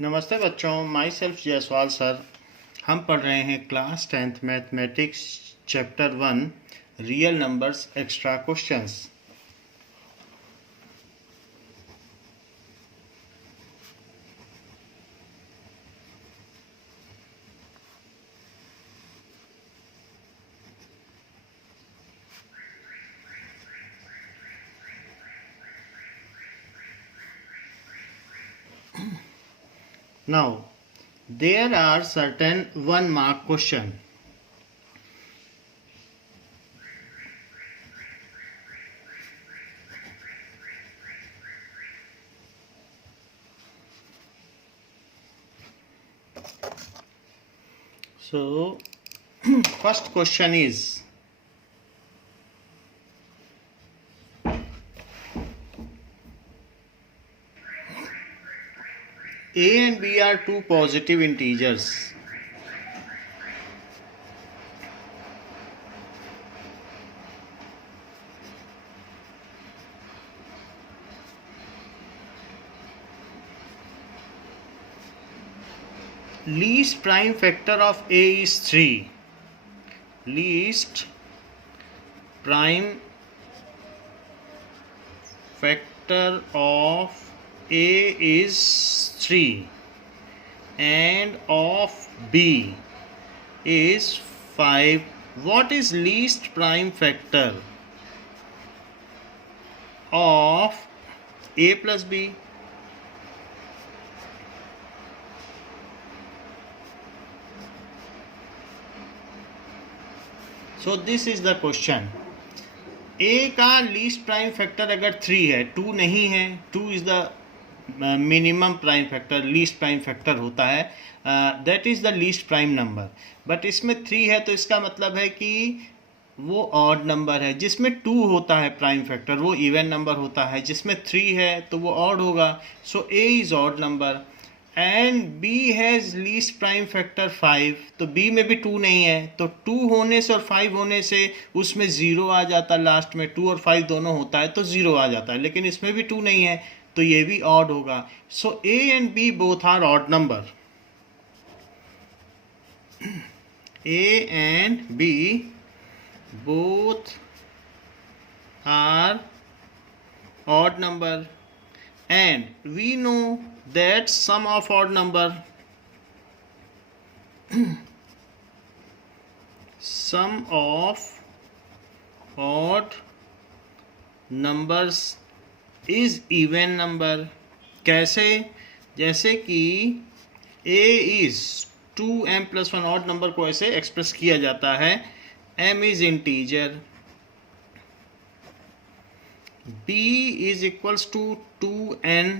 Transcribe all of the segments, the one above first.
नमस्ते बच्चों, my self Jaiswal sir. हम पढ़ रहे हैं class 10th mathematics chapter 1 real numbers extra questions. Now, there are certain 1 mark question. So, first question is, A and B are two positive integers. Least prime factor of A is 3. Least prime factor of A is 3 and of B is 5. What is least prime factor of A plus B? So this is the question. A का least prime factor अगर 3 है, 2 नहीं है, 2 is the minimum prime factor, least prime factor होता है, that is the least prime number. But इसमें 3 है तो इसका मतलब है कि वो ऑड नंबर है। जिसमें 2 होता है प्राइम फैक्टर वो इवन नंबर होता है, जिसमें 3 है तो वो ऑड होगा। So A is odd number and B has least prime factor 5, तो बी में भी 2 नहीं है, तो 2 होने से और 5 होने से उसमें 0 आ जाता, लास्ट में 2 और 5 दोनों होता है तो 0 आ जाता है, लेकिन इसमें भी 2 नहीं है तो ये भी ऑड होगा। So A and B both are odd number. A and B both are odd number and we know that sum of odd number sum of odd numbers is even number। कैसे? जैसे कि a is 2m plus 1 odd number को ऐसे express किया जाता है, m is integer, b is equals to 2n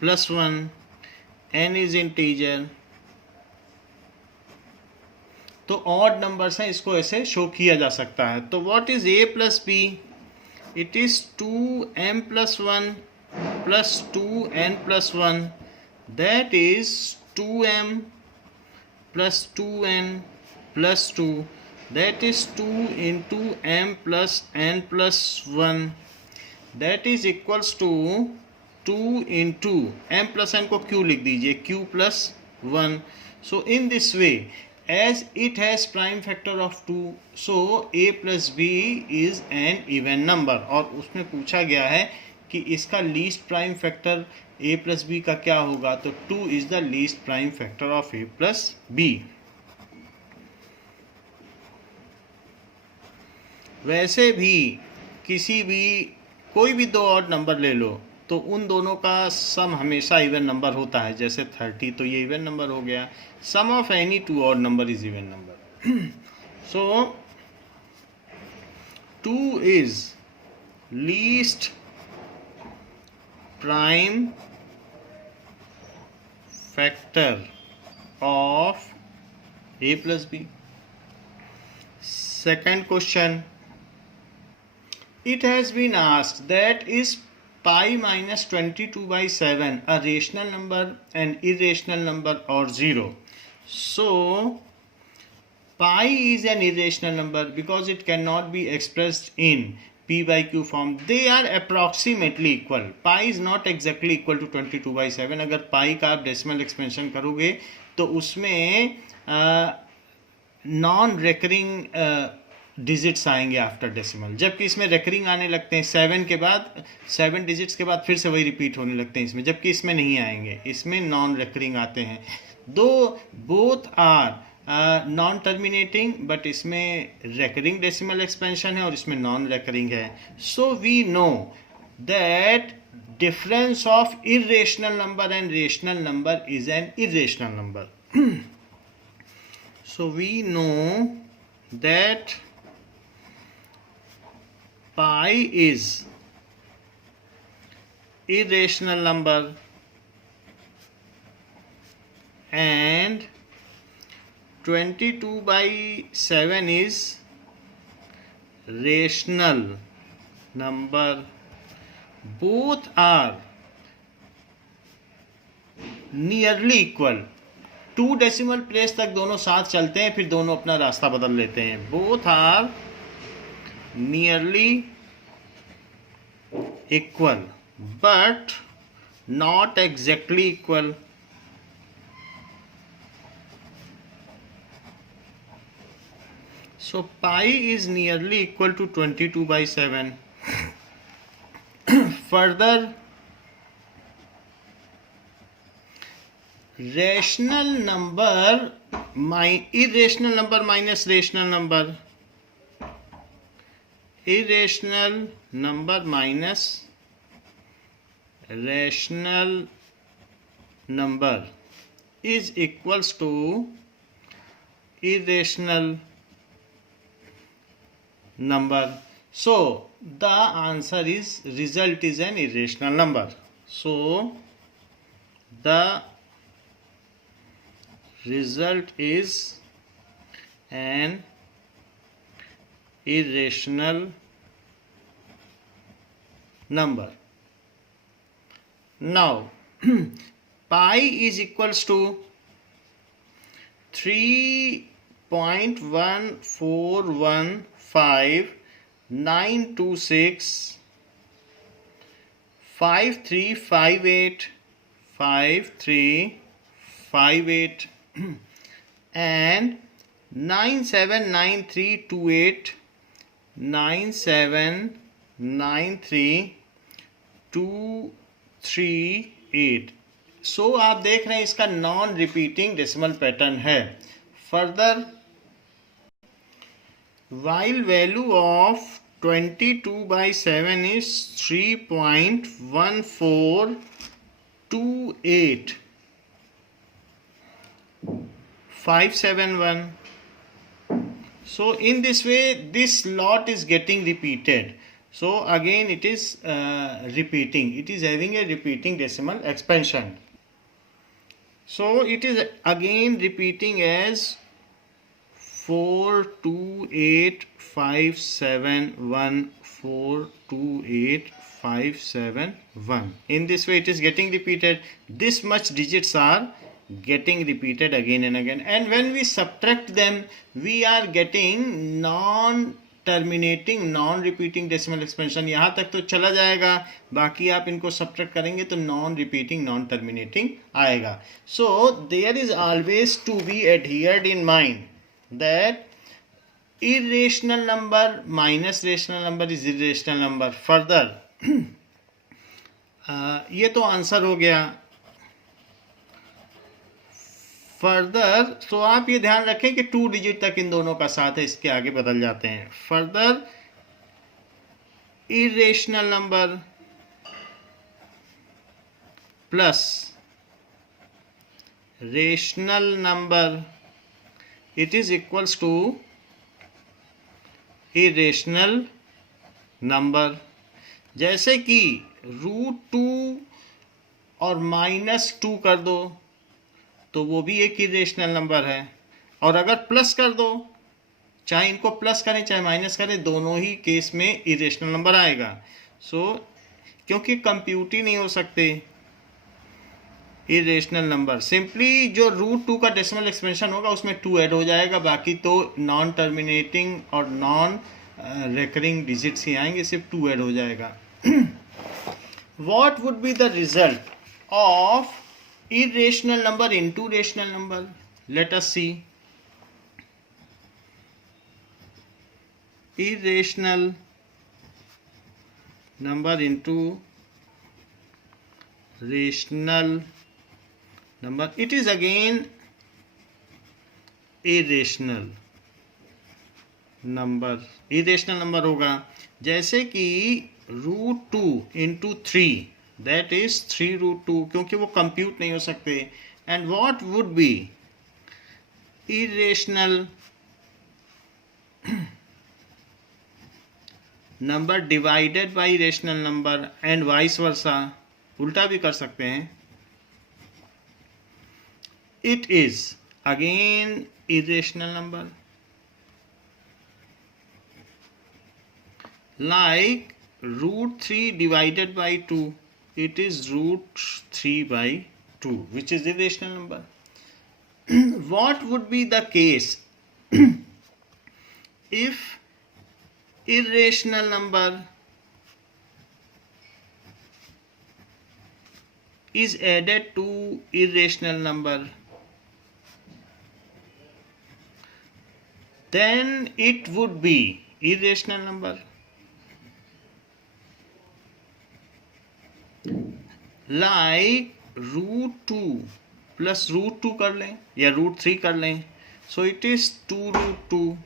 plus 1, n is integer। तो odd numbers हैं, इसको ऐसे शो किया जा सकता है। तो what is a plus b? It is 2m plus 1 plus 2n plus 1, that is 2m plus 2n plus 2, that is 2 into m plus n plus 1, that is equals to 2 into m plus n को q लिख दीजिए, q plus 1। so in this way as it has prime factor of 2, so a plus b is an even number। और उसमें पूछा गया है कि इसका least prime factor a plus b का क्या होगा, तो 2 is the least prime factor of a plus b। वैसे भी किसी भी कोई भी दो ऑड नंबर ले लो तो उन दोनों का सम हमेशा इवन नंबर होता है। जैसे 30 तो ये इवन नंबर हो गया। Sum of any two odd number is even number. So 2 is least prime factor of a plus b। Second question, it has been asked that is pi minus 22 by 7 a rational number, an irrational number or 0? So pi is an irrational number because it cannot be expressed in p by q form. They are approximately equal. Pi is not exactly equal to 22/7. अगर पाई का आप decimal expansion करोगे तो उसमें non recurring digits आएंगे after decimal, जबकि इसमें recurring आने लगते हैं 7 के बाद, 7 डिजिट्स के बाद फिर से वही रिपीट होने लगते हैं इसमें, जबकि इसमें नहीं आएंगे, इसमें नॉन रेकरिंग आते हैं. दो both are non terminating, but इसमें रेकरिंग डेसिमल एक्सपेंशन है और इसमें नॉन रेकरिंग है. So we know that difference of irrational number and rational number is an irrational number. So we know that pi is irrational number and 22/7 is rational number. Both are nearly equal. 2 decimal place तक दोनों साथ चलते हैं, फिर दोनों अपना रास्ता बदल लेते हैं. Both are nearly equal but not exactly equal. So pi is nearly equal to 22/7. Further, irrational number minus rational number, irrational number minus rational number is equals to irrational number. So the answer is result is an irrational number. So the result is an irrational number. Now pi is equals to 3.1415926 5358 and 979328 979328. सो आप देख रहे हैं इसका non repeating decimal pattern है. Further, while value of 22/7 is 3.1428571. So in this way this lot is getting repeated. So again it is repeating, it is having a repeating decimal expansion. So it is again repeating as 428,571, 428,571. In this way it is getting repeated. This much digits are getting repeated again and again, and when we subtract them we are getting non-terminating non-repeating decimal expansion. यहाँ तक तो चला जाएगा, बाकी आप इनको subtract करेंगे तो non-repeating non-terminating आएगा. So there is always to be adhered in mind that irrational number minus rational number is irrational number. Further, ये तो आंसर हो गया. फर्दर, तो आप ये ध्यान रखें कि 2 डिजिट तक इन दोनों का साथ है, इसके आगे बदल जाते हैं. Further, irrational number plus rational number, it is equals to irrational number. जैसे कि √2 और -2 कर दो तो वो भी एक इरेशनल नंबर है, और अगर प्लस कर दो, चाहे इनको प्लस करें चाहे माइनस करें, दोनों ही केस में इरेशनल नंबर आएगा. सो क्योंकि कंप्यूट ही नहीं हो सकते इरेशनल नंबर, सिंपली जो √2 का डेसिमल एक्सपेंशन होगा उसमें 2 ऐड हो जाएगा, बाकी तो नॉन टर्मिनेटिंग और नॉन रेकरिंग डिजिट्स ही आएंगे, सिर्फ 2 ऐड हो जाएगा. What would be the result of irrational number into rational number? Let us see. Irrational number into rational number. It is again irrational number. irrational number होगा जैसे कि √2 into 3, that is 3√2, क्योंकि वो compute नहीं हो सकते. And what would be irrational number divided by rational number and vice versa, उल्टा भी कर सकते हैं. It is again irrational number, like √3 divided by 2, it is √3 by 2, which is irrational number. What would be the case if irrational number is added to irrational number? Then it would be irrational number. Like √2 plus √2 कर लें या √3 कर लें, so it is 2√2.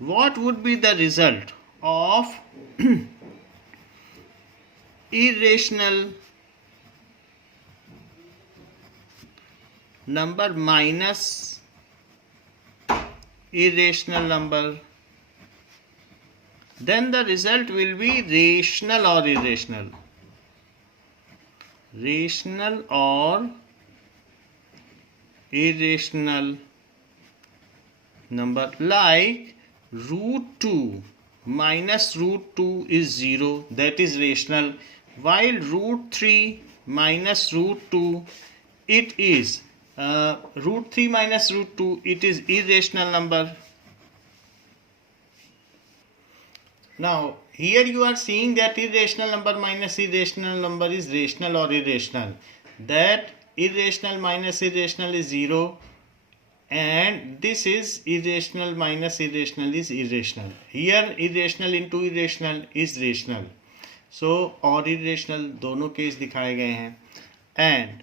What would be the result of irrational number minus irrational number? Then the result will be rational or irrational. Rational or irrational number. Like √2 minus √2 is 0, that is rational, while √3 minus √2 it is √3 minus √2 it is irrational number. Now here you are seeing that irrational number minus irrational number is rational or irrational. That irrational minus irrational is 0, and this is irrational minus irrational is irrational. Here irrational into irrational is rational. So और irrational दोनों case दिखाए गए हैं. And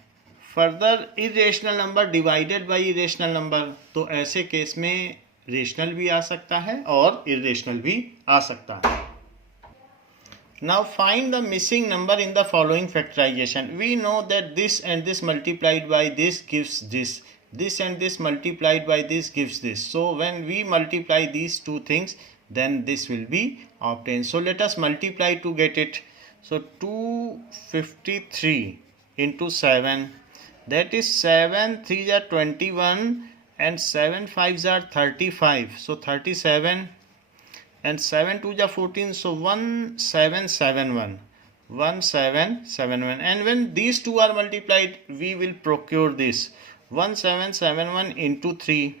further irrational number divided by irrational number, तो ऐसे case में rational भी आ सकता है और इरेशनल भी आ सकता है. Now find the missing number in the following factorization. We know that this and this multiplied by this gives this. This and this multiplied by this gives this. So when we multiply these two things, then this will be obtained. So let us multiply to get it. So 253 into 7, that is 7 3s are 21 and 7 5s are 35. So 37 and 7 2s are 14. So 1771. 1771. And when these two are multiplied, we will procure this. 1771 into 3.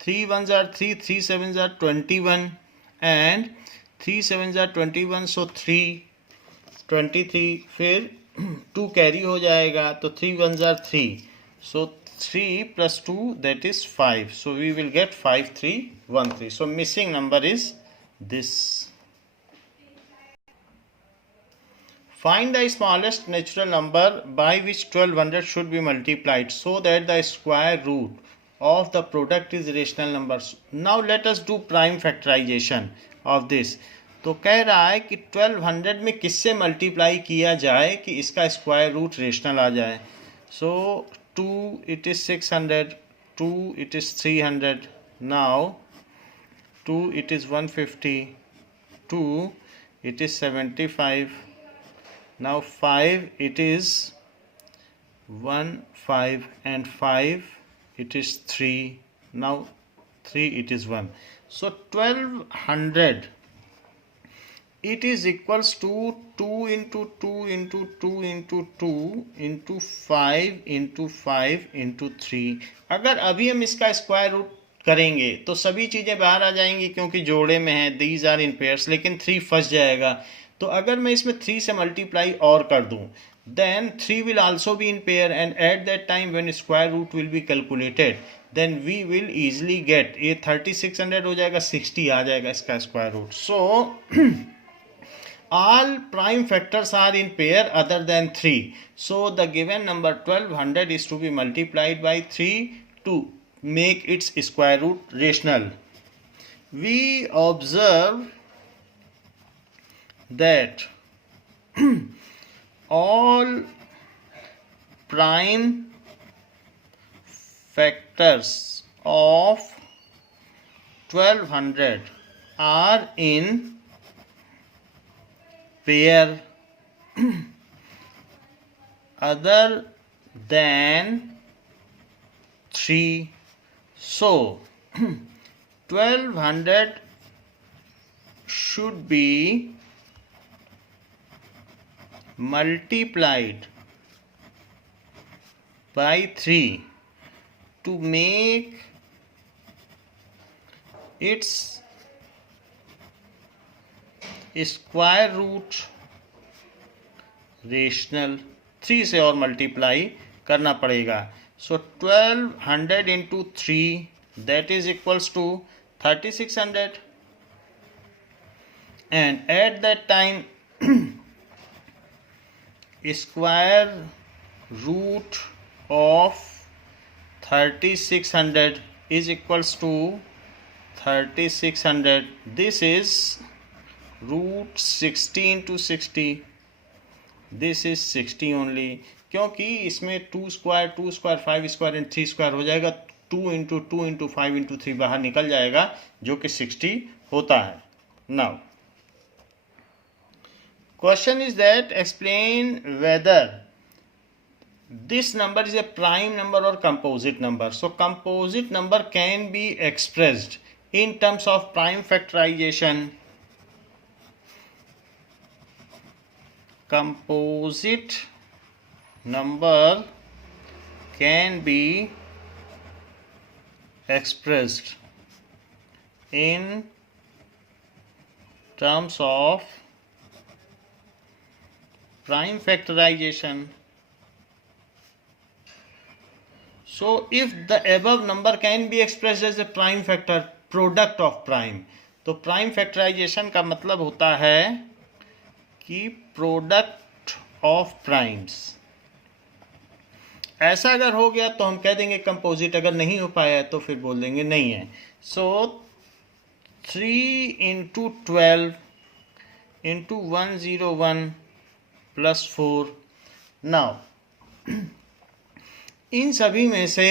3 1s are 3, 3 7s are 21, and 3 7s are 21. So 3 23, फिर 2 carry हो जाएगा, तो 3 1s are 3. So 3 plus 2, that is 5. So we will get 5313. So missing number is this. Find the smallest natural number by which 1200 should be multiplied so that the square root of the product is rational numbers. Now let us do prime factorization of this. तो कह रहा है कि 1200 में किससे multiply किया जाए कि इसका स्क्वायर रूट रेशनल आ जाए. सो 2 it is 600, 2 it is 300, now 2 it is 150, 2 it is 75, now 5 it is 1 5, and 5 it is 3, now 3 it is 1. So 1200 it is equals to 2 into 2 into 2 into 2 into 5 into 5 into 3. अगर अभी हम इसका square root करेंगे तो सभी चीज़ें बाहर आ जाएंगी क्योंकि जोड़े में है, दीज आर इन पेयर्स, लेकिन 3 फंस जाएगा। तो अगर मैं इसमें 3 से मल्टीप्लाई और कर दूं, then 3 will also be in pair, and at that time when square root will be calculated, then we will easily get ये 3600 हो जाएगा, 60 आ जाएगा इसका square root. So all prime factors are in pair other than 3, so the given number 1200 is to be multiplied by 3 to make its square root rational. We observe that all prime factors of 1200 are in pair other than 3, so 1200 should be multiplied by 3 to make its square root rational. 3 से और multiply करना पड़ेगा। So 1200 into 3 that is equals to 3600, and at that time square root of 3600 is equals to 3600. This is root 60 into 60. This is 60 only, क्योंकि इसमें 2 square 5 square and 3 square हो जाएगा। 2 into 2 into 5 into 3 बाहर निकल जाएगा जो कि 60 होता है। Now question is that explain whether this number is a prime number or composite number. So composite number can be expressed in terms of prime factorization. Composite number can be expressed in terms of prime factorization. So if the above number can be expressed as a prime factor, product of prime, तो prime factorization का मतलब होता है कि product of primes. ऐसा अगर हो गया तो हम कह देंगे कंपोजिट, अगर नहीं हो पाया तो फिर बोल देंगे नहीं है। सो 3 into 12 into 101 plus 4। Now in सभी में से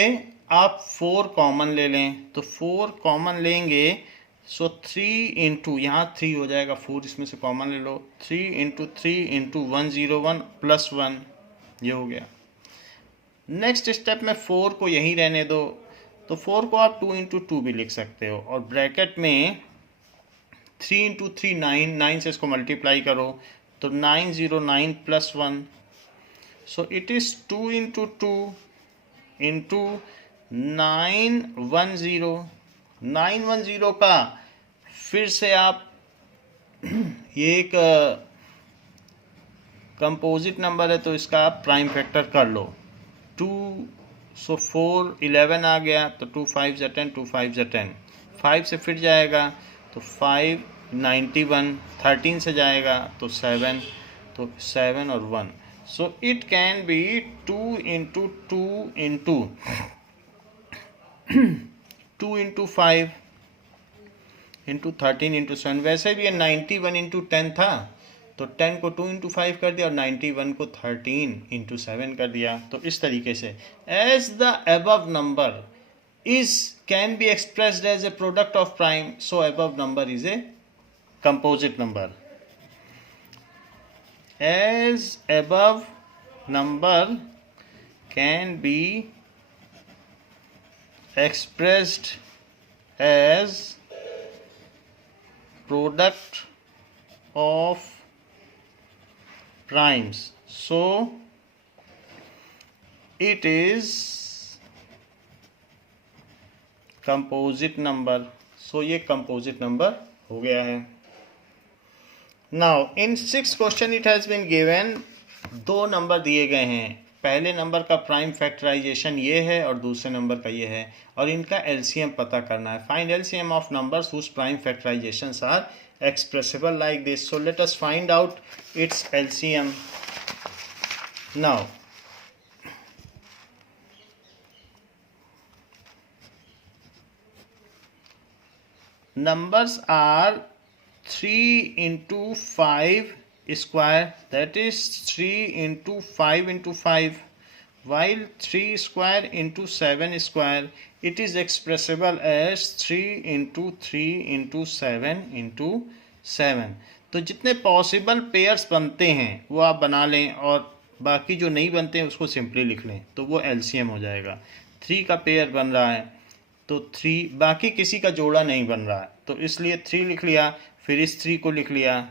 आप 4 कॉमन ले लें, तो 4 कॉमन लेंगे। सो 3 इंटू यहाँ 3 हो जाएगा, 4 इसमें से कॉमन ले लो। 3 इंटू 3 इंटू 101 प्लस 1, ये हो गया। नेक्स्ट स्टेप में 4 को यहीं रहने दो, तो 4 को आप 2 इंटू 2 भी लिख सकते हो, और ब्रैकेट में 3 इंटू 3 9 से इसको मल्टीप्लाई करो तो 909 plus 1। So it is 2 into 2 into 910 का फिर से आप ये एक कंपोजिट नंबर है तो इसका आप प्राइम फैक्टर कर लो। 2 सो 4 11 आ गया, तो 2 5 10, 2 5 10, 5 से फिर जाएगा तो 5 91, 13 से जाएगा तो 7, तो 7 और 1। So it can be 2 into 2 into 2 into 5 into 13 into 7। वैसे भी ये 91 into 10 था, तो 10 को 2 into 5 कर दिया और 91 को 13 into 7 कर दिया। तो इस तरीके से as the above number is can be expressed as a product of prime, so above number is a composite number. As above number can be expressed as product of primes, so it is composite number. So ये composite number हो गया है। Now in 6 question it has been given, 2 number दिए गए हैं। पहले number का prime factorisation ये है और दूसरे नंबर का ये है, और इनका एलसीएम पता करना है। Find LCM of numbers whose prime factorisations are expressible like this. So let us find out its LCM. Now numbers are 3 into 5 square, that is 3 into 5 into 5, while 3 square into 7 square, it is expressible as 3 into 3 into 7 into 7. तो जितने possible pairs बनते हैं वो आप बना लें, और बाकी जो नहीं बनते हैं उसको सिंपली लिख लें, तो वो एलसीएम हो जाएगा। 3 का पेयर बन रहा है तो 3, बाकी किसी का जोड़ा नहीं बन रहा है तो इसलिए 3 लिख लिया, फिर इस 3 को लिख लिया।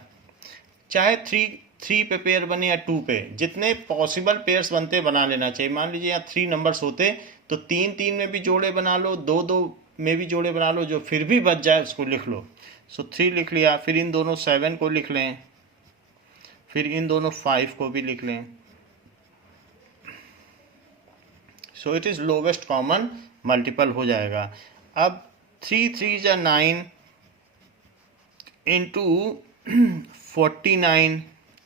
चाहे 3 पे पेयर बने या 2 पे, जितने पॉसिबल पेयर्स बनते बना लेना चाहिए। मान लीजिए यहाँ 3 नंबर्स होते तो 3 में भी जोड़े बना लो, 2 में भी जोड़े बना लो, जो फिर भी बच जाए उसको लिख लो। सो 3 लिख लिया, फिर इन दोनों 7 को लिख लें, फिर इन दोनों 5 को भी लिख लें। So it is lowest common multiple हो जाएगा। अब 3 3 जा 9 इंटू 49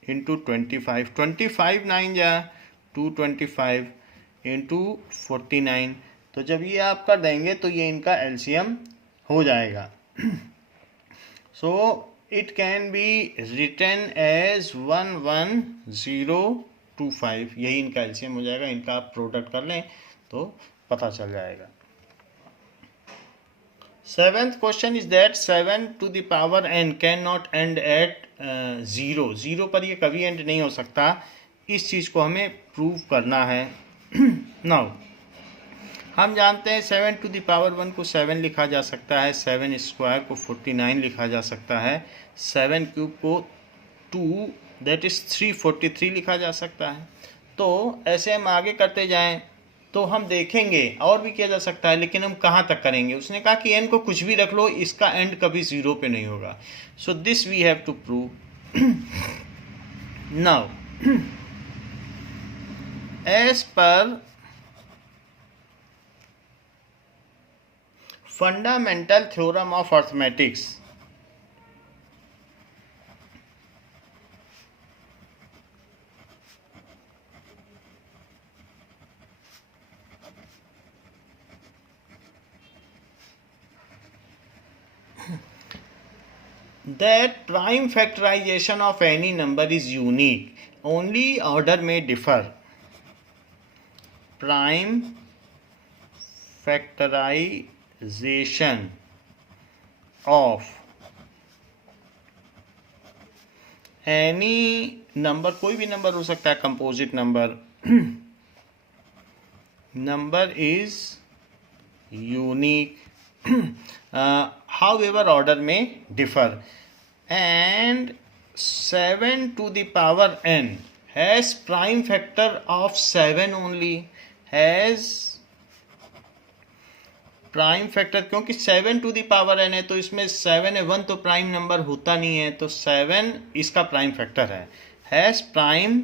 इंटू 25, 25 9 जा 225 इंटू 49। तो जब ये आप कर देंगे तो ये इनका एलसीएम हो जाएगा। So it can be written as 11025, यही इनका एलसीएम हो जाएगा। इनका आप प्रोडक्ट कर लें तो पता चल जाएगा। 7th question is that 7 to the power n can not end at 0। 0 पर ये कभी एंड नहीं हो सकता, इस चीज़ को हमें प्रूव करना है। नाउ हम जानते हैं 7 to the power 1 को 7 लिखा जा सकता है, 7 स्क्वायर को 49 लिखा जा सकता है, 7 क्यूब को 2 दैट इज़ 343 लिखा जा सकता है। तो ऐसे हम आगे करते जाएं तो हम देखेंगे और भी किया जा सकता है, लेकिन हम कहाँ तक करेंगे। उसने कहा कि n को कुछ भी रख लो, इसका एंड कभी 0 पे नहीं होगा। So this we have to prove. Now as per fundamental theorem of arithmetics, that prime factorization of any number is unique, only order may differ. Prime factorization of any number, कोई भी number हो सकता है, composite number, number is unique, however order may differ, and 7 to the power n has prime factor of 7 only, has prime factor, क्योंकि 7 to the power n है तो इसमें 7 है, 1 तो प्राइम नंबर होता नहीं है, तो 7 इसका प्राइम फैक्टर है। हैज प्राइम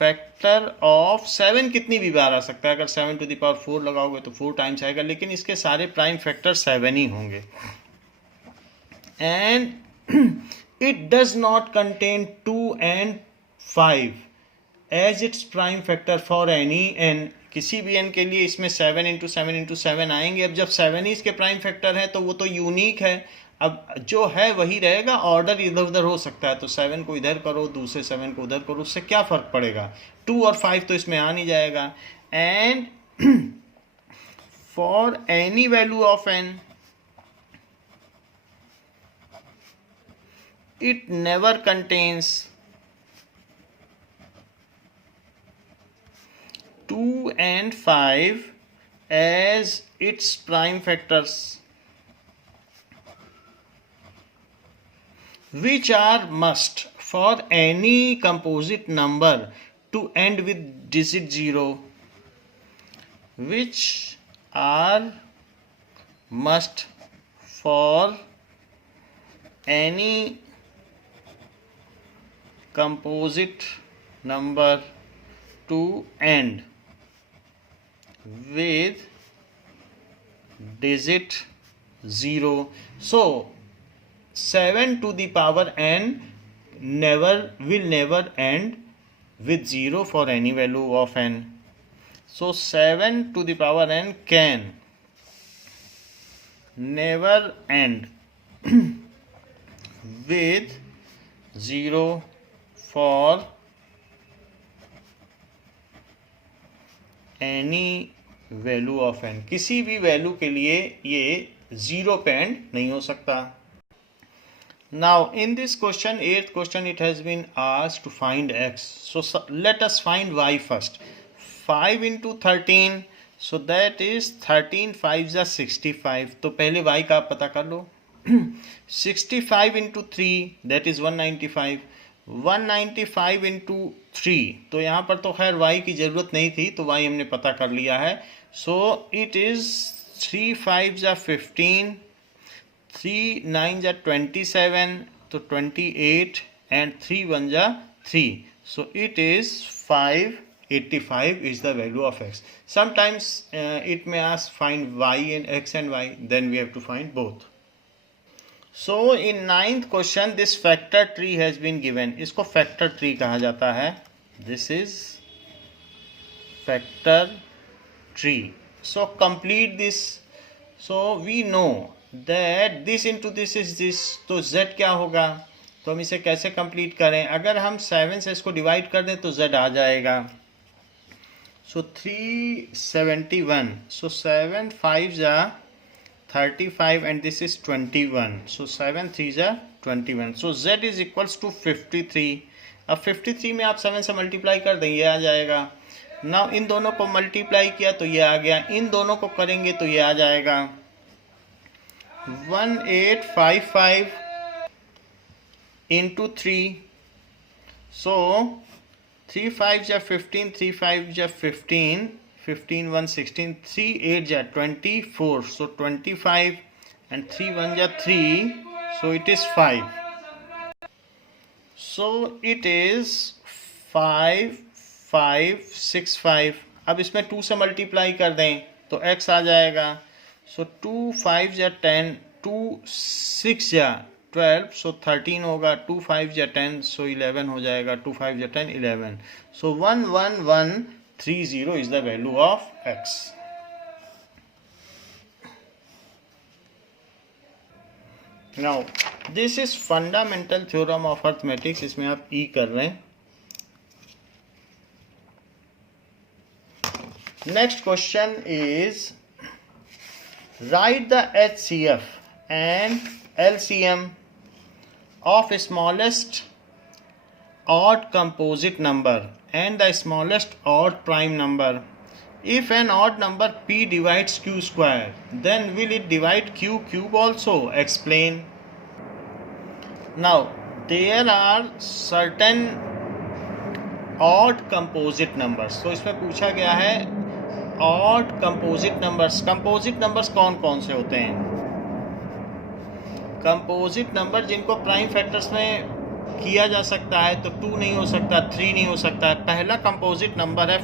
फैक्टर ऑफ 7 कितनी भी बार आ सकता है, अगर 7 to the power 4 लगाओगे तो 4 टाइम्स आएगा, लेकिन इसके सारे प्राइम फैक्टर 7 ही होंगे। And it does not contain 2 and 5 as its prime factor for any n। किसी भी n के लिए इसमें 7 into 7 into 7 आएंगे। अब जब 7 ही इसके प्राइम फैक्टर है तो वो तो यूनिक है, अब जो है वही रहेगा, ऑर्डर इधर उधर हो सकता है, तो 7 को इधर करो, दूसरे 7 को उधर करो, उससे क्या फ़र्क पड़ेगा। 2 और 5 तो इसमें आ नहीं जाएगा। And for any value of n it never contains 2 and 5 as its prime factors, which are must for any composite number to end with digit 0, which are must for any composite number to end with digit 0. So 7 to the power n will never end with 0 for any value of n. So 7 to the power n can never end with 0 for any value of n. किसी भी value के लिए ये 0 पे and नहीं हो सकता. Now in this question, 8th question, it has been asked to find x. So let us find y first. 5 into 13, so that is 13 5s are 65. तो पहले y का आप पता कर लो. 65 into 3, that is 195. 195 into 3, तो यहाँ पर तो खैर y की ज़रूरत नहीं थी, तो y हमने पता कर लिया है. So it is 3 5s are 15, 3 9s are 27, तो 28, and 3 1s are 3. So it is 585 is the value of x. Sometimes it may ask find y and x and y, then we have to find both. So in 9th question, this factor tree has been given. इसको factor tree कहा जाता है. This is factor tree. So complete this. So we know that this into this is this. तो z क्या होगा? तो हम इसे कैसे कंप्लीट करें? अगर हम 7 से इसको डिवाइड कर दें तो z आ जाएगा. So 371. So 7 5s are 35 and this is 21. So 7 3s are 21. So z is equals to 53. अब 53 में आप 7 से मल्टीप्लाई कर दें, ये आ जाएगा. नाउ इन दोनों को मल्टीप्लाई किया तो ये आ गया. इन दोनों को करेंगे तो ये आ जाएगा 1855 into 3. So 3 5s are 15, 3 5s are 15, 15 1 16, 3 8s are 24. So 25 and 3 1s are 3. So it is 5. So it is 5565. अब इसमें 2 से मल्टीप्लाई कर दें तो x आ जाएगा. सो 2 5s are 10, 2 6s are 12, सो 13 होगा. 2 5s are 10, सो 11 हो जाएगा. 2 5s are 10, 11. So 11130 is the value of x. Now this is fundamental theorem of arithmetic. इसमें आप E कर रहे हैं. Next question is write the HCF and LCM of smallest odd composite number and the smallest odd prime number. If an odd number p divides q square, then will it divide q cube also? Explain. Now there are certain odd composite numbers. तो इसमें पूछा गया है odd composite numbers. composite numbers कौन कौन से होते हैं? composite number जिनको प्राइम फैक्टर्स में किया जा सकता है, तो 2 नहीं हो सकता, 3 नहीं हो सकता है. पहला composite number है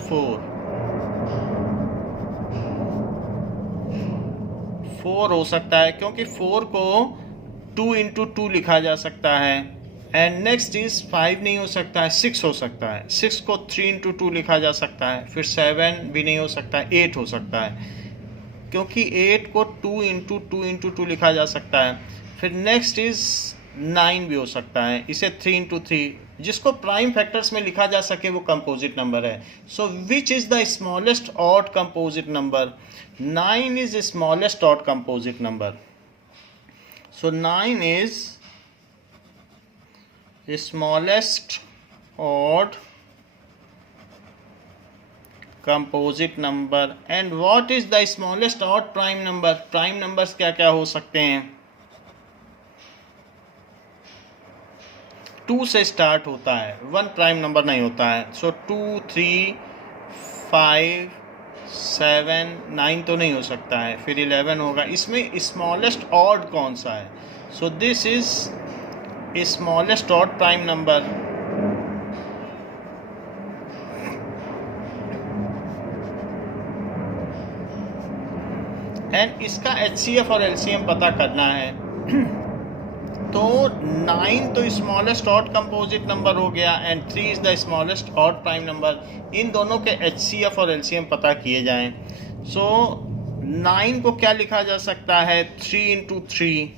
4 हो सकता है, क्योंकि 4 को 2 into 2 लिखा जा सकता है. एंड नेक्स्ट इज 5 नहीं हो सकता है, 6 हो सकता है. 6 को 3 into 2 लिखा जा सकता है. फिर 7 भी नहीं हो सकता, 8 हो सकता है, क्योंकि 8 को 2 into 2 into 2 लिखा जा सकता है. फिर नेक्स्ट इज 9 भी हो सकता है. इसे 3 into 3, जिसको प्राइम फैक्टर्स में लिखा जा सके वो कंपोजिट नंबर है. So which is the smallest odd composite number? 9 is smallest odd composite number. So 9 is smallest odd composite number. And what is the smallest odd prime number? prime numbers क्या क्या हो सकते हैं? 2 से start होता है, 1 prime number नहीं होता है. सो 2 3 5 7, 9 तो नहीं हो सकता है, फिर 11 होगा। इसमें स्मॉलेस्ट ऑड कौन सा है? So this is smallest odd prime number. And इसका HCF और LCM पता करना है। तो 9 तो स्मॉलेस्ट ऑड कंपोजिट नंबर हो गया and 3 is the smallest odd prime number. इन दोनों के HCF और LCM पता किए जाएं। सो 9 को क्या लिखा जा सकता है? 3 इंटू 3,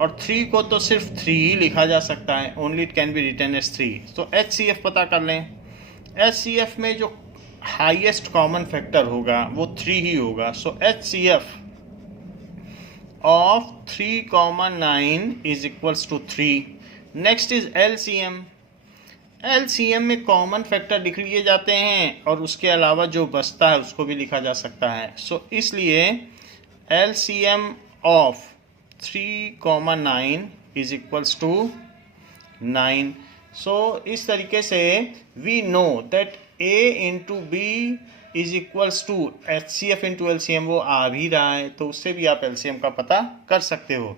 और 3 को तो सिर्फ 3 ही लिखा जा सकता है, only it can be written as 3। So HCF पता कर लें। HCF में जो हाईएस्ट कॉमन फैक्टर होगा वो 3 ही होगा। सो HCF of 3, 9 is equals to 3. Next is LCM. LCM में कॉमन फैक्टर लिख लिए जाते हैं और उसके अलावा जो बचता है उसको भी लिखा जा सकता है। सो इसलिए LCM of 3, 9 is equals to 9. सो इस तरीके से we know that A into B is equals to HCF into LCM, वो आ भी रहा है तो उससे भी आप LCM का पता कर सकते हो।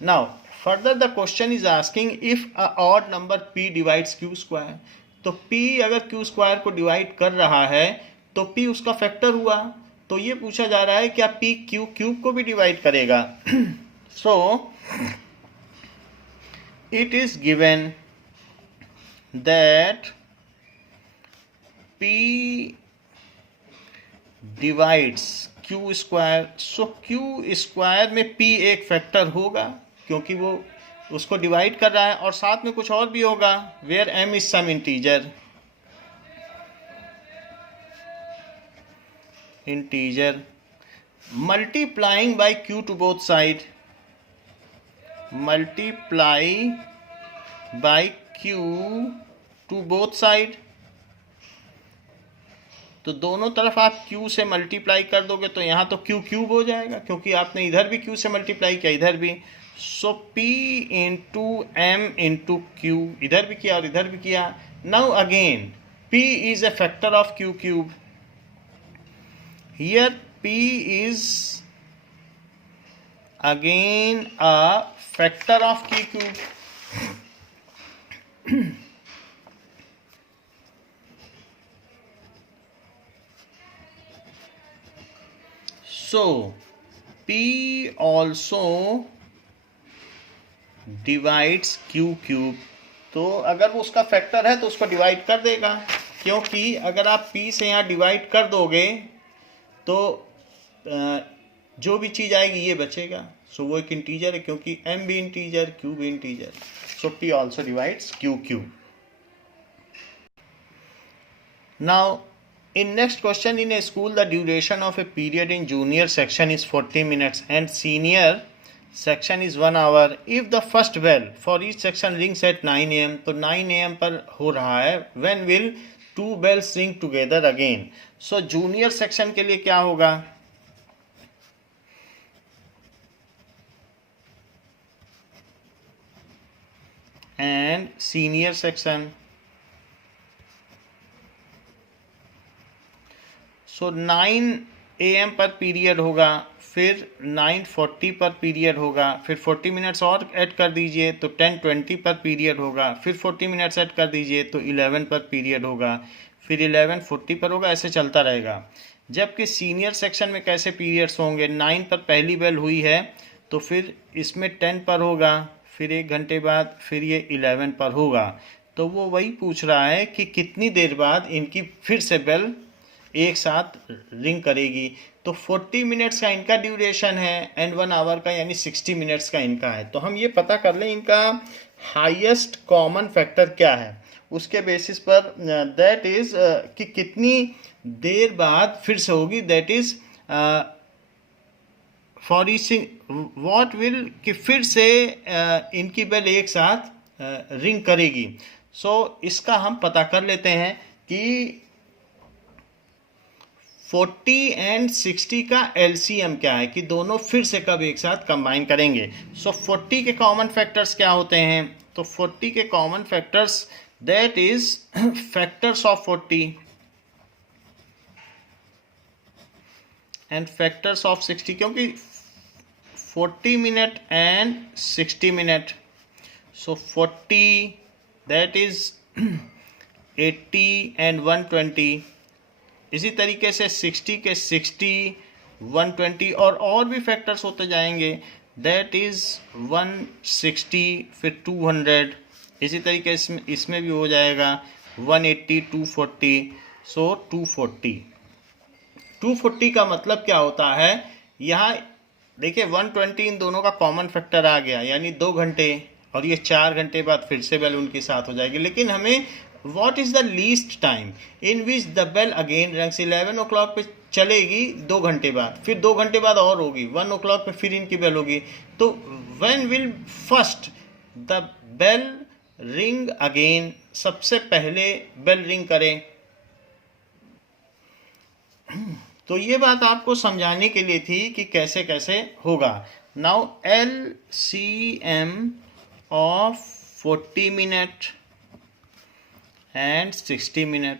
Now further the question is asking if a odd number P divides Q square. तो P अगर Q स्क्वायर को डिवाइड कर रहा है तो P उसका फैक्टर हुआ, तो ये पूछा जा रहा है क्या P Q क्यूब को भी डिवाइड करेगा? So it is given that P divides Q square. So Q square में P एक फैक्टर होगा क्योंकि वो उसको डिवाइड कर रहा है, और साथ में कुछ और भी होगा where M is some integer multiplying by Q to both side, multiply by Q to both side. तो दोनों तरफ आप Q से मल्टीप्लाई कर दोगे तो यहाँ तो Q क्यूब हो जाएगा क्योंकि आपने इधर भी Q से मल्टीप्लाई किया, इधर भी। सो P into M into Q, इधर भी किया और इधर भी किया। Now again P is a factor of Q cube. Here P is again a factor of Q cube. So P also divides Q cube. तो अगर वो उसका फैक्टर है तो उसको डिवाइड कर देगा, क्योंकि अगर आप P से यहाँ डिवाइड कर दोगे तो जो भी चीज़ आएगी ये बचेगा। सो वो एक इंटीजर है क्योंकि M भी इंटीजर, Q भी integer. So P also divides Q cube. Now in next question, in a school the duration of a period in junior section is 40 minutes and senior section is 1 hour. If the first bell for each section rings at 9 am, तो 9 am पर हो रहा है, when will 2 bells ring together again? So junior section के लिए क्या होगा? and senior section. So 9 AM पर पीरियड होगा, फिर 9:40 पर पीरियड होगा, फिर 40 मिनट्स और ऐड कर दीजिए तो 10:20 पर पीरियड होगा, फिर 40 मिनट्स ऐड कर दीजिए तो 11 पर पीरियड होगा, फिर 11:40 पर होगा, ऐसे चलता रहेगा। जबकि सीनियर सेक्शन में कैसे पीरियड्स होंगे? 9 पर पहली बेल हुई है तो फिर इसमें 10 पर होगा, फिर 1 घंटे बाद फिर ये 11 पर होगा। तो वो वही पूछ रहा है कि कितनी देर बाद इनकी फिर से बेल एक साथ रिंग करेगी। तो 40 मिनट्स का इनका ड्यूरेशन है एंड 1 आवर का यानी 60 मिनट्स का इनका है। तो हम ये पता कर लें इनका हाईएस्ट कॉमन फैक्टर क्या है, उसके बेसिस पर दैट इज कि कितनी देर बाद फिर से होगी, that is for each what will कि फिर से इनकी बेल एक साथ रिंग करेगी। सो इसका हम पता कर लेते हैं कि 40 एंड 60 का LCM क्या है, कि दोनों फिर से कब एक साथ कंबाइन करेंगे। सो 40 के कॉमन फैक्टर्स क्या होते हैं? तो 40 के common factors that is factors of 40 and factors of 60, क्योंकि 40 minute and 60 minute, so 40 that is 80 and 120, इसी तरीके से 60 के 60 120 और भी फैक्टर्स होते जाएंगे, दैट इज 160, फिर 200, इसी तरीके से इसमें भी हो जाएगा 180 240, सो 240 का मतलब क्या होता है, यहाँ देखिए 120 इन दोनों का कॉमन फैक्टर आ गया, यानी 2 घंटे, और ये 4 घंटे बाद फिर से बेल उनके साथ हो जाएगी। लेकिन हमें what is the least time in which the bell again rings, 11 o'clock पे चलेगी 2 घंटे बाद, फिर 2 घंटे बाद और होगी, 1 o'clock पे फिर इनकी बेल होगी। तो when will first the bell ring again, सबसे पहले बेल रिंग करें। तो ये बात आपको समझाने के लिए थी कि कैसे कैसे होगा। Now LCM of 40 minute and 60 minute,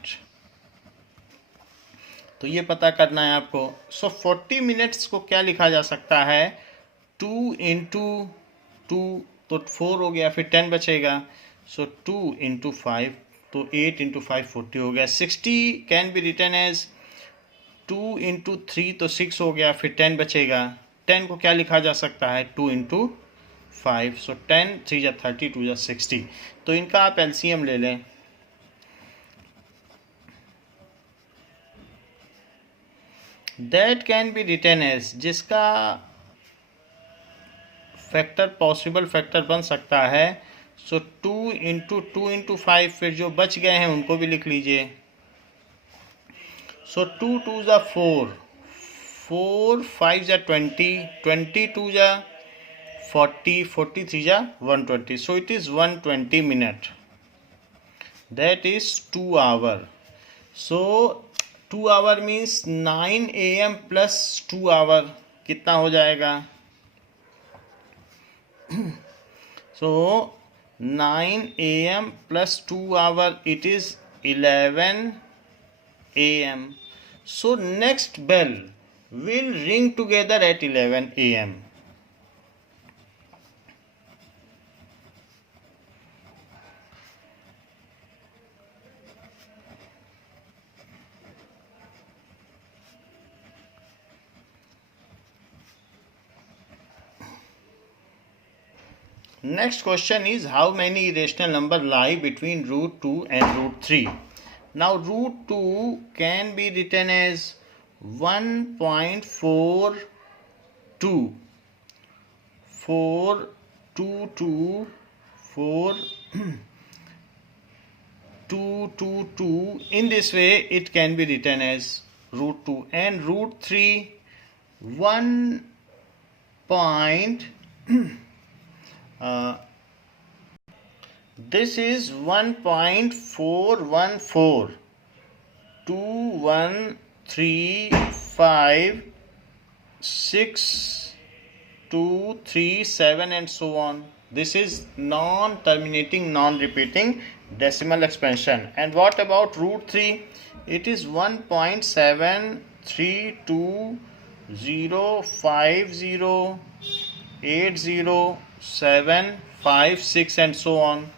तो ये पता करना है आपको। सो 40 मिनट्स को क्या लिखा जा सकता है, 2 इंटू 2 तो 4 हो गया, फिर 10 बचेगा, सो 2 इंटू 5 तो 8 इंटू 5 40 हो गया। 60 can be written as 2 into 3 तो 6 हो गया, फिर 10 बचेगा। 10 को क्या लिखा जा सकता है, 2 इंटू 5, सो 10 3 जा 30 2 जा 60। तो इनका आप LCM ले लें। That can be written as, जिसका फैक्टर पॉसिबल फैक्टर बन सकता है, सो 2 इंटू 5, फिर जो बच गए हैं उनको भी लिख लीजिए। सो 2 2 जा 4, 4 5 जा 20, 22 जा 40, 43 जा 120, so it is 120 minute, that is 2 hour. So 2 hour means 9 AM plus 2 hour, कितना हो जाएगा, so 9 AM plus 2 hour, it is 11 AM. So next bell will ring together at 11 AM. Next question is, how many irrational numbers lie between root 2 and root 3? Now root 2 can be written as 1.42, 422, 4222. In this way it can be written as root 2, and root 3 1 point this is 1.414 2135 6237 and so on. This is non-terminating, non-repeating decimal expansion. And what about root 3? It is 1.7320508076 and so on.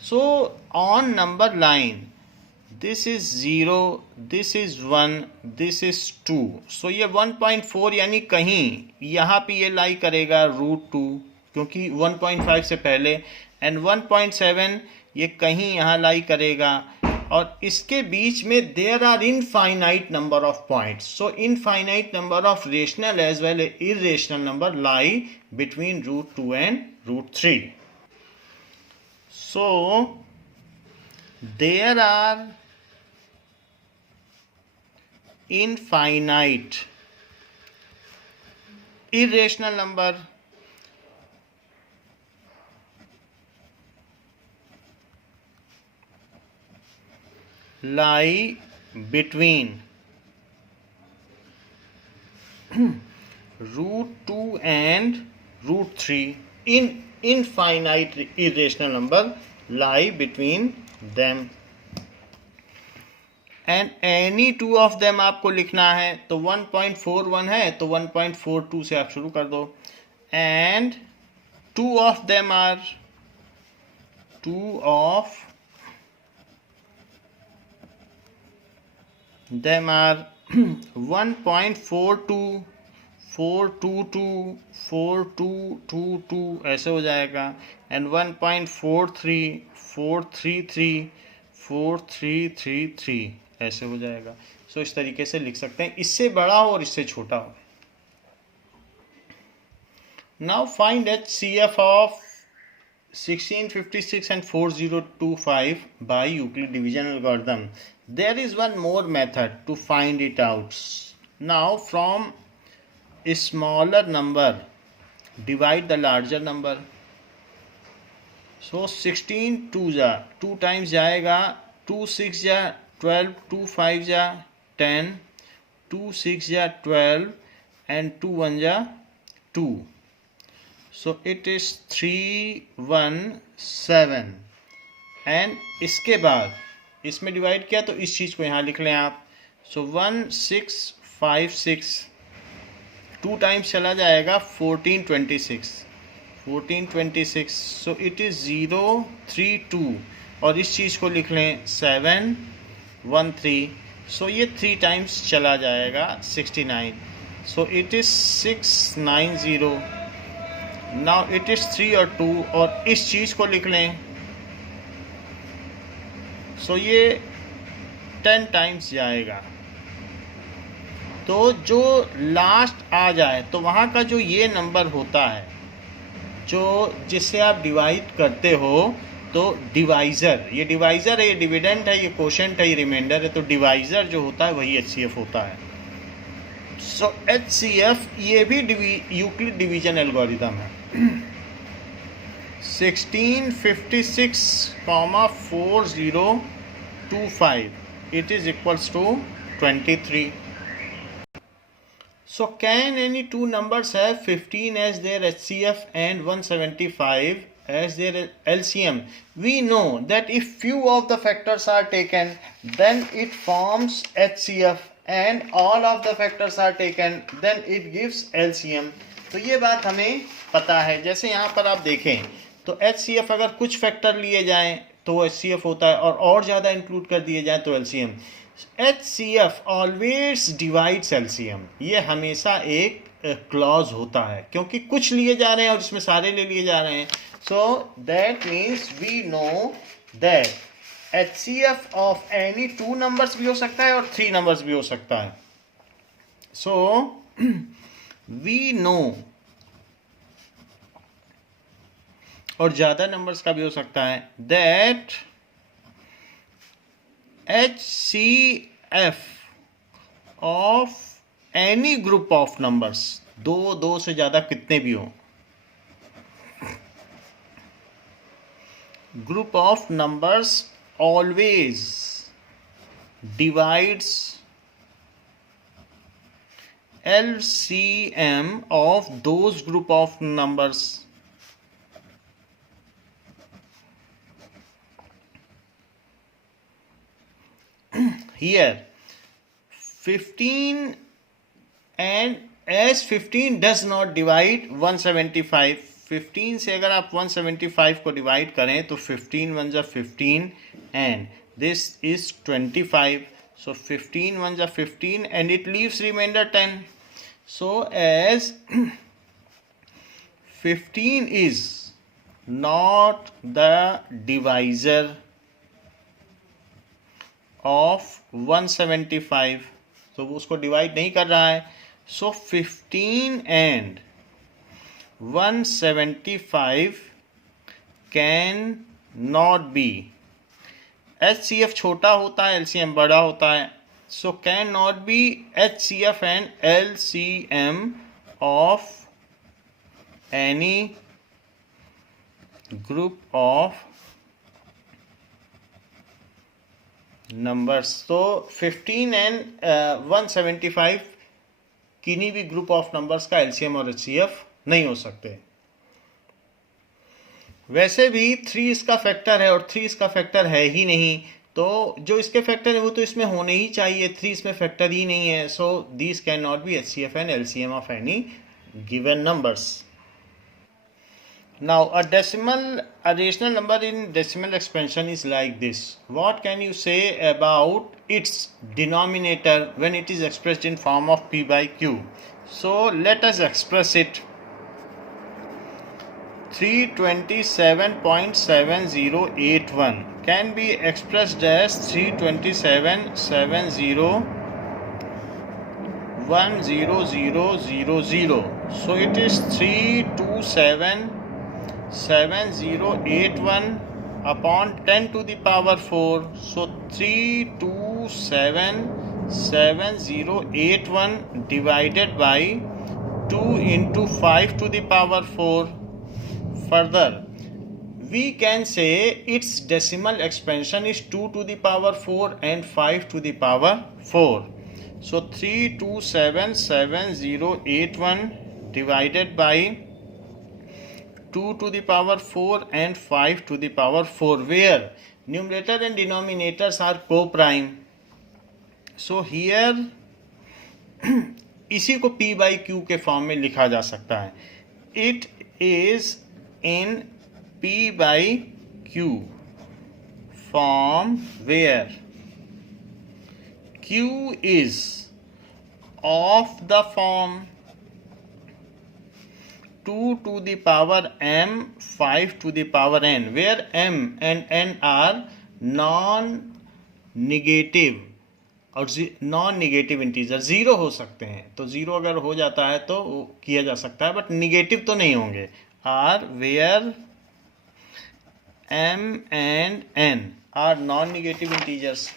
So on number line, this is 0, this is 1, this is 2. So ये 1.4 यानी कहीं यहाँ पे ये लाई करेगा root 2, क्योंकि 1.5 से पहले, एंड 1.7 ये कहीं यहाँ लाई करेगा, और इसके बीच में there are infinite number of points. So infinite number of rational as well irrational number lie between root 2 and root 3. So there are infinite irrational number lie between root 2 and root 3. Infinite irrational number lie between them. And any two of them आपको लिखना है, तो 1.41 है तो 1.42 से आप शुरू कर दो, and two of them are 1.42, 422, 4222 ऐसे हो जाएगा, एंड 1.43, 433, 4333 ऐसे हो जाएगा। सो इस तरीके से लिख सकते हैं, इससे बड़ा हो और इससे छोटा हो। Now find HCF of 1656 and 4025 by Euclid division algorithm. There is one more method to find it out. Now from a smaller number divide the larger number. So 16 2 जा 2 times जाएगा, 2 6 जा 12, 2 5 जा 10, 2 6 जा 12 and 2 1 जा 2. So it is 317 एंड इसके बाद इसमें divide किया तो इस चीज़ को यहाँ लिख लें आप। सो 1656 2 टाइम्स चला जाएगा 1426 सो इट इज़ 032 और इस चीज़ को लिख लें 713 सो ये 3 टाइम्स चला जाएगा 69 so it is 690। Now it is 3 और 2 और इस चीज़ को लिख लें, सो ये 10 टाइम्स जाएगा। तो जो लास्ट आ जाए तो वहाँ का जो ये नंबर होता है जो जिससे आप डिवाइड करते हो, तो डिवाइज़र, ये डिवाइज़र है, ये डिविडेंड है, ये कोशेंट है, ये रिमाइंडर है, तो डिवाइज़र जो होता है वही HCF होता है। सो HCF ये भी यूक्लिड डिवीजन एल्गोरिथम है। 1656,4025 it is equals to 23. So can any two numbers have 15 as their HCF and 175 as their LCM? We know that if few of the factors are taken, then it forms HCF, and all of the factors are taken, then it gives LCM. तो ये बात हमें पता है। जैसे यहाँ पर आप देखें तो HCF अगर कुछ फैक्टर लिए जाएं तो वो HCF होता है, और ज़्यादा इंक्लूड कर दिए जाएं तो LCM। HCF always divides LCM, ये हमेशा एक क्लॉज होता है, क्योंकि कुछ लिए जा रहे हैं और इसमें सारे ले लिए जा रहे हैं। So that means we know that HCF of any 2 numbers भी हो सकता है और 3 नंबर्स भी हो सकता है। सो वी नो, और ज़्यादा नंबर्स का भी हो सकता है, that HCF of any group of numbers, दो से ज़्यादा कितने भी हो, group of numbers always divides LCM of those group of numbers. Here 15, and as 15 does not divide 175, 15 से अगर आप 175 को डिवाइड करें तो 15 1 जा 15 and this is 25, so 15 1 जा 15 and it leaves remainder 10. So as 15 is not the divisor of 175, तो वो उसको डिवाइड नहीं कर रहा है, so 15 and 175 can not be, HCF छोटा होता है, LCM बड़ा होता है, so can not be HCF and LCM of any group of numbers. तो 15 एंड 175 किन्हीं भी ग्रुप ऑफ नंबर्स का LCM और HCF नहीं हो सकते। वैसे भी 3 इसका फैक्टर है और 3 इसका फैक्टर है ही नहीं, तो जो इसके फैक्टर है वो तो इसमें होने ही चाहिए, 3 इसमें फैक्टर ही नहीं है, so these can not be HCF and LCM of any given numbers. Now, a rational number in decimal expansion is like this. What can you say about its denominator when it is expressed in form of P by Q? So, let us express it. 327.7081 can be expressed as 327.701000. So, it is 327.7081 upon 10 to the power 4. So 327.7081 divided by 2 into 5 to the power 4. Further, we can say its decimal expansion is 2 to the power 4 and 5 to the power 4. So 327.7081 divided by 2 to the power 4 and 5 to the power 4, where numerator and denominators are co-prime. So here इसी को P by Q के form में लिखा जा सकता है. It is in P by Q form where Q is of the form 2 to the power m, 5 to the power n, where m and n are non-negative और non-negative integer. Zero हो सकते हैं, तो जीरो अगर हो जाता है तो किया जा सकता है, बट निगेटिव तो नहीं होंगे. Are where m and n are non-negative integers.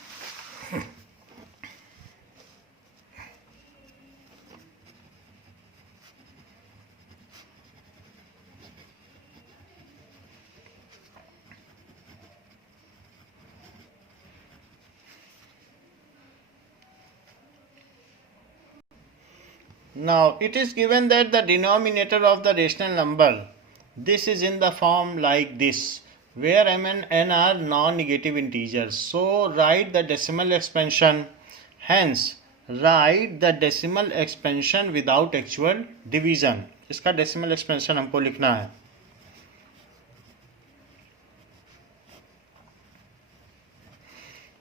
Now, it is given that the denominator of the rational number, this is in the form like this, where m and n are non-negative integers. So, write the decimal expansion. Hence, write the decimal expansion without actual division. इसका decimal expansion हमको लिखना है.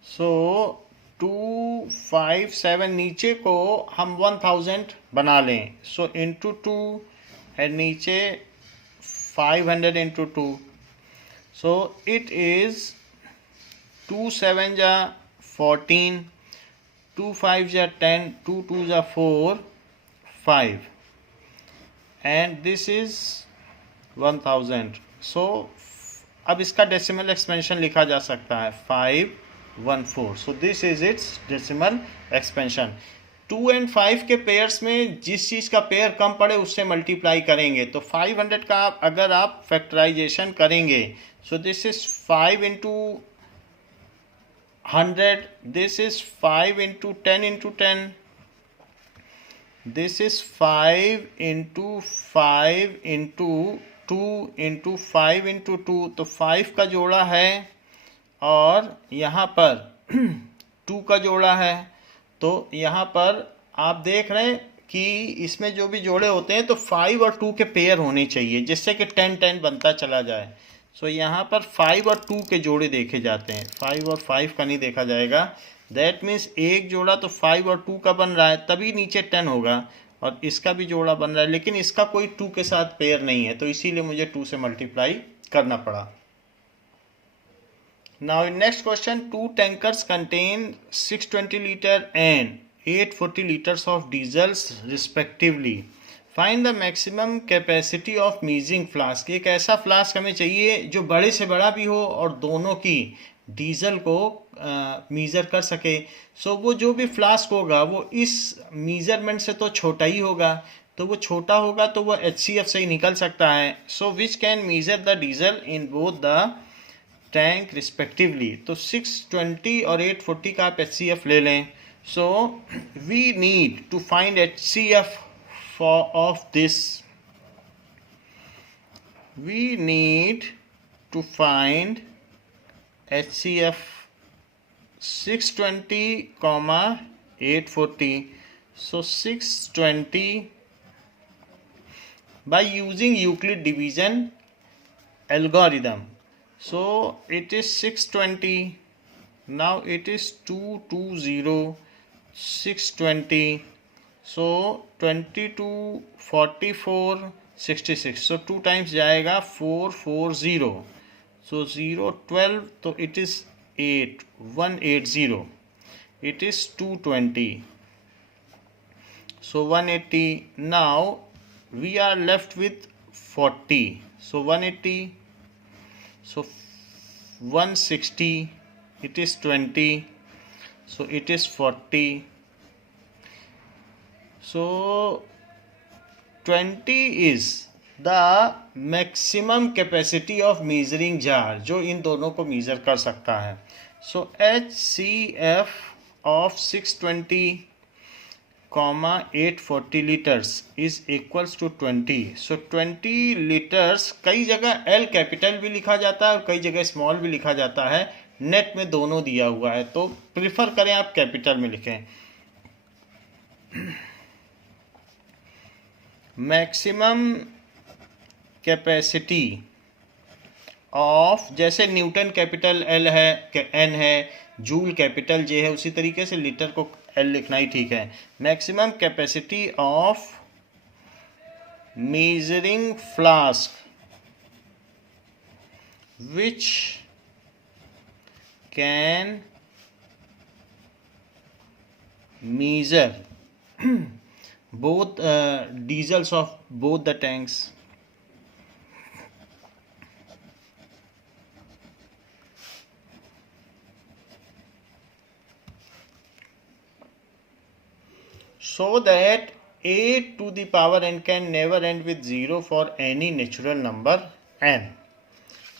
So, 257 नीचे को हम 1000 बना लें. So into 2 and नीचे 500 इंटू 2. सो इट इज 2 7 जा 14, 2 5 जा 10, 2 2 जा 4, 5 एंड दिस इज 1000. सो अब इसका डेसिमल एक्सपेंशन लिखा जा सकता है 514. So this is its decimal expansion. 2 and 5 के पेयर्स में जिस चीज़ का पेयर कम पड़े उससे मल्टीप्लाई करेंगे. तो 500 का अगर आप फैक्टराइजेशन करेंगे, so this is 5 into 100, this is 5 into 10 into 10, this is 5 into 5 into 2 into 5 into 2. तो 5 का जोड़ा है और यहाँ पर 2 का जोड़ा है. तो यहाँ पर आप देख रहे हैं कि इसमें जो भी जोड़े होते हैं तो 5 और 2 के पेयर होने चाहिए, जिससे कि 10 10 बनता चला जाए. सो यहाँ पर 5 और 2 के जोड़े देखे जाते हैं, 5 और 5 का नहीं देखा जाएगा. दैट मीन्स एक जोड़ा तो 5 और 2 का बन रहा है, तभी नीचे 10 होगा, और इसका भी जोड़ा बन रहा है, लेकिन इसका कोई 2 के साथ पेयर नहीं है, तो इसीलिए मुझे 2 से मल्टीप्लाई करना पड़ा. Now in next question, 2 tankers contain 620 liter and 840 liters of diesels respectively. Find the maximum capacity of measuring flask. एक ऐसा फ्लास्क हमें चाहिए जो बड़े से बड़ा भी हो और दोनों की डीजल को मीज़र कर सके. सो वो जो भी फ्लास्क होगा वो इस मीज़रमेंट से तो छोटा ही होगा, तो वो छोटा होगा तो वो HCF से ही निकल सकता है. So which can measure the diesel in both the tank respectively. तो 620 और 840 का आप HCF ले लें. So we need to find HCF for of this. We need to find HCF 620, 840. So 620 by using Euclid division algorithm. So it is 620. Now it is 220, 620. So 22, 44, 66. So 2 times जाएगा 440. So 0, 12. So it is 8, 180. It is 220. So 180. Now we are left with 40. So 180. So 160. It is 20. So it is 40. So 20 is the maximum capacity of measuring jar जो इन दोनों को measure कर सकता है. So HCF of 620, 840 liters is equals to 20. So 20 liters कई जगह L capital भी लिखा जाता है और कई जगह स्मॉल भी लिखा जाता है. नेट में दोनों दिया हुआ है तो प्रिफर करें आप कैपिटल में लिखें. मैक्सिमम कैपेसिटी ऑफ, जैसे न्यूटन कैपिटल L है, N है, जूल कैपिटल J है, उसी तरीके से लीटर को L लिखना ही ठीक है. Maximum capacity of measuring flask which can measure both diesels of both the tanks. So that a to the power n can never end with 0 for any natural number n.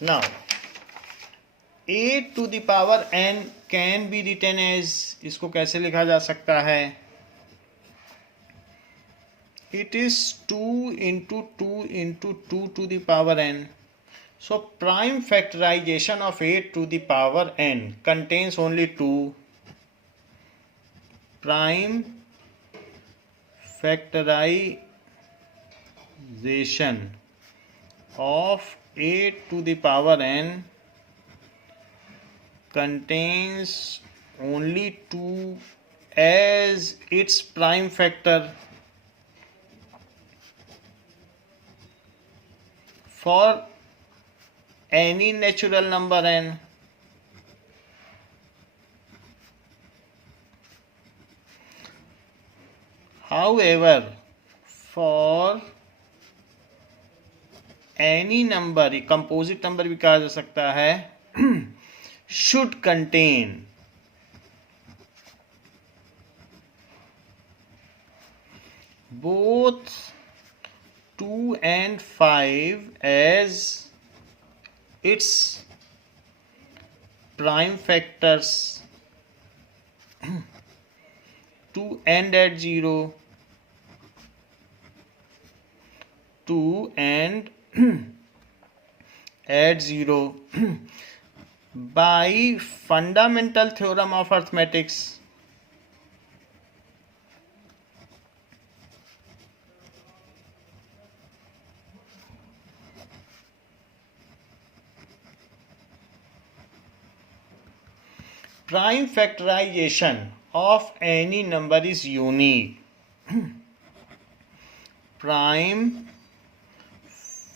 Now a to the power n can be written as, इसको कैसे लिखा जा सकता है? It is 2 into 2 into 2 to the power n. So prime factorization of a to the power n contains only 2. Prime factorization of a to the power n contains only 2 as its prime factor. For any natural number n. However, for any number, ये composite number भी कहा जा सकता है, should contain both 2 and 5 as its prime factors. 2 and at 0, 2 and at 0 by fundamental theorem of arithmetics. Prime factorization of any number is unique. Prime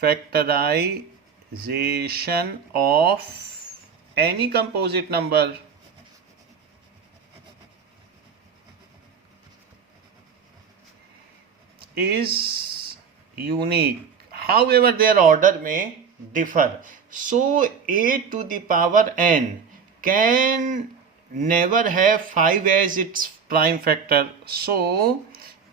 factorization of any composite number is unique. However, their order may differ. So a to the power n can never have 5 as its prime factor. So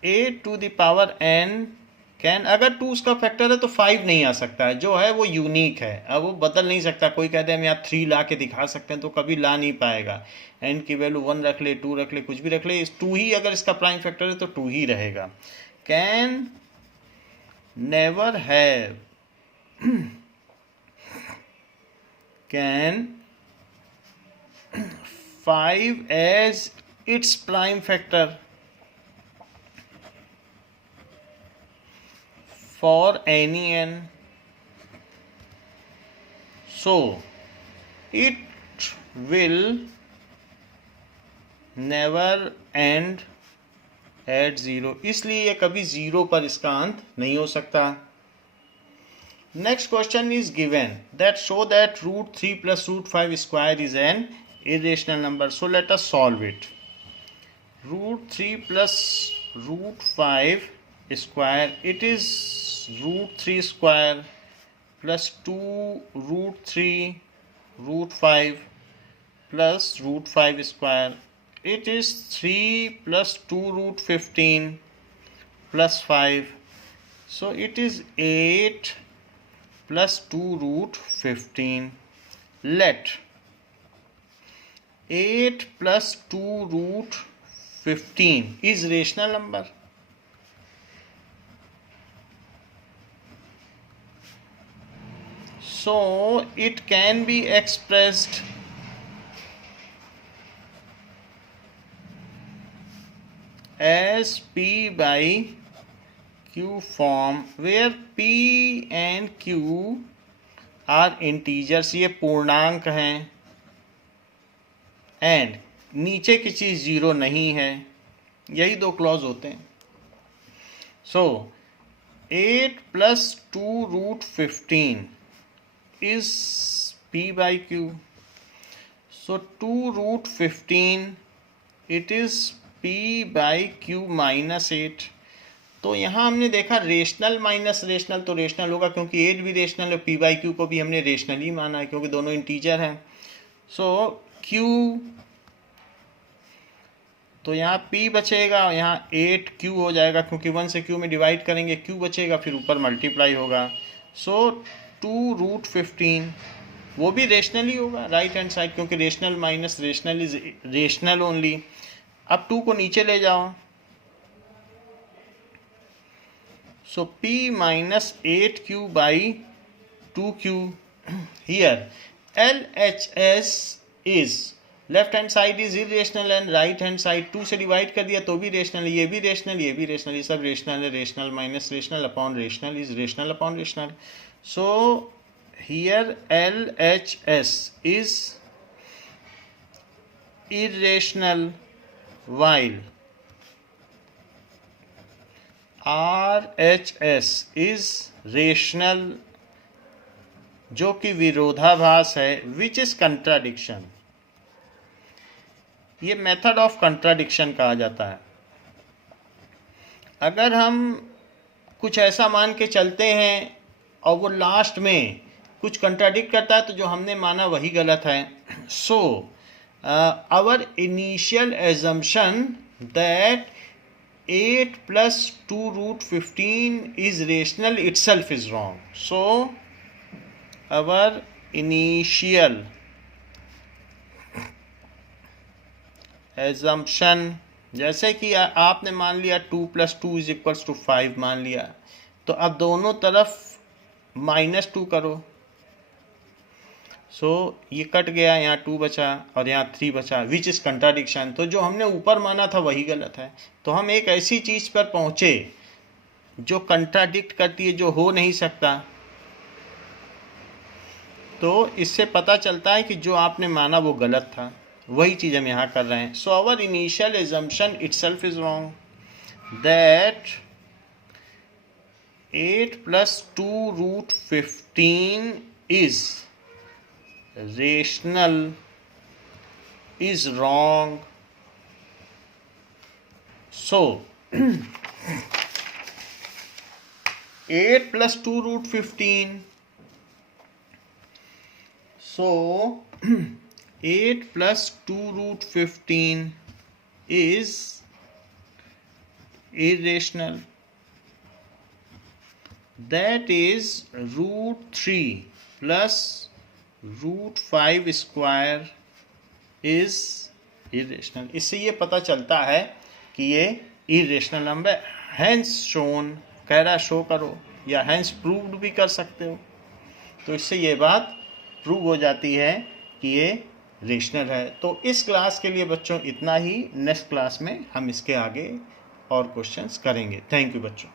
a to the power n can, अगर 2 उसका factor है तो 5 नहीं आ सकता है, जो है वो यूनिक है. अब वो बदल नहीं सकता. कोई कहते हैं हम यहाँ 3 ला के दिखा सकते हैं, तो कभी ला नहीं पाएगा. n की वैल्यू 1 रख ले, 2 रख ले, कुछ भी रख ले, 2 ही अगर इसका प्राइम फैक्टर है तो 2 ही रहेगा. Can never have, can 5 as its prime factor for any n. So it will never end at 0. इसलिए ये कभी 0 पर इसका अंत नहीं हो सकता. Next question is given that show that root 3 plus root 5 square is an irrational number. So let us solve it. Root 3 plus root 5 square, it is root 3 square plus 2 root 3 root 5 plus root 5 square. It is 3 plus 2 root 15 plus 5. So it is 8 plus 2 root 15. Let 8 plus 2 root 15 is rational number. So it can be expressed as P by Q form, where P and Q are integers, ये पूर्णांक हैं, and नीचे की चीज़ 0 नहीं है. यही दो clause होते हैं. So 8 plus 2 root 15 is P by Q. So 2 root 15, it is P by Q minus 8. तो यहाँ हमने देखा रेशनल माइनस रेशनल तो रेशनल होगा, क्योंकि 8 भी रेशनल है. P by Q को भी हमने रेशनल ही माना है क्योंकि दोनों इंटीजर हैं. सो Q, तो यहाँ P बचेगा, यहाँ 8Q हो जाएगा क्योंकि 1 से Q में डिवाइड करेंगे, Q बचेगा, फिर ऊपर मल्टीप्लाई होगा. सो 2 रूट 15 वो भी रेशनल ही होगा राइट हैंड साइड, क्योंकि rational minus rational is rational only. अब 2 को नीचे ले जाओ. सो P minus 8Q by 2Q. Here LHS is left hand side is irrational and right hand side 2 से डिवाइड कर दिया तो भी रेशनल, ये भी रेशनल, ये भी रेशनल, ये सब रेशनल है. Rational minus rational upon rational is rational upon rational. So here LHS is irrational while RHS is rational, जो कि विरोधाभास है, which is contradiction. ये मेथड ऑफ कंट्राडिक्शन कहा जाता है. अगर हम कुछ ऐसा मान के चलते हैं और वो लास्ट में कुछ कंट्राडिक्ट करता है तो जो हमने माना वही गलत है. So our initial assumption that 8 plus 2 root 15 is rational itself is wrong. So our initial assumption, जैसे कि आपने मान लिया 2 plus 2 is equals to 5 मान लिया, तो अब दोनों तरफ -2 करो. सो ये कट गया, यहाँ 2 बचा और यहाँ 3 बचा, विच इज़ कंट्राडिक्शन. तो जो हमने ऊपर माना था वही गलत है. तो हम एक ऐसी चीज़ पर पहुँचे जो कंट्राडिक्ट करती है, जो हो नहीं सकता. तो इससे पता चलता है कि जो आपने माना वो गलत था. वही चीज़ हम यहाँ कर रहे हैं. So our initial assumption itself is wrong, that 8 plus 2 root 15 is rational is wrong. So 8 plus 2 root 15. So 8 plus 2 root 15 is irrational. That is root 3 plus root 5 square is irrational. इससे ये पता चलता है कि ये irrational नंबर. hence shown कह रहा show करो, या hence proved भी कर सकते हो. तो इससे ये बात प्रूव हो जाती है कि ये रेशनल है। तो इस क्लास के लिए बच्चों इतना ही। नेक्स्ट क्लास में हम इसके आगे और क्वेश्चंस करेंगे। थैंक यू बच्चों।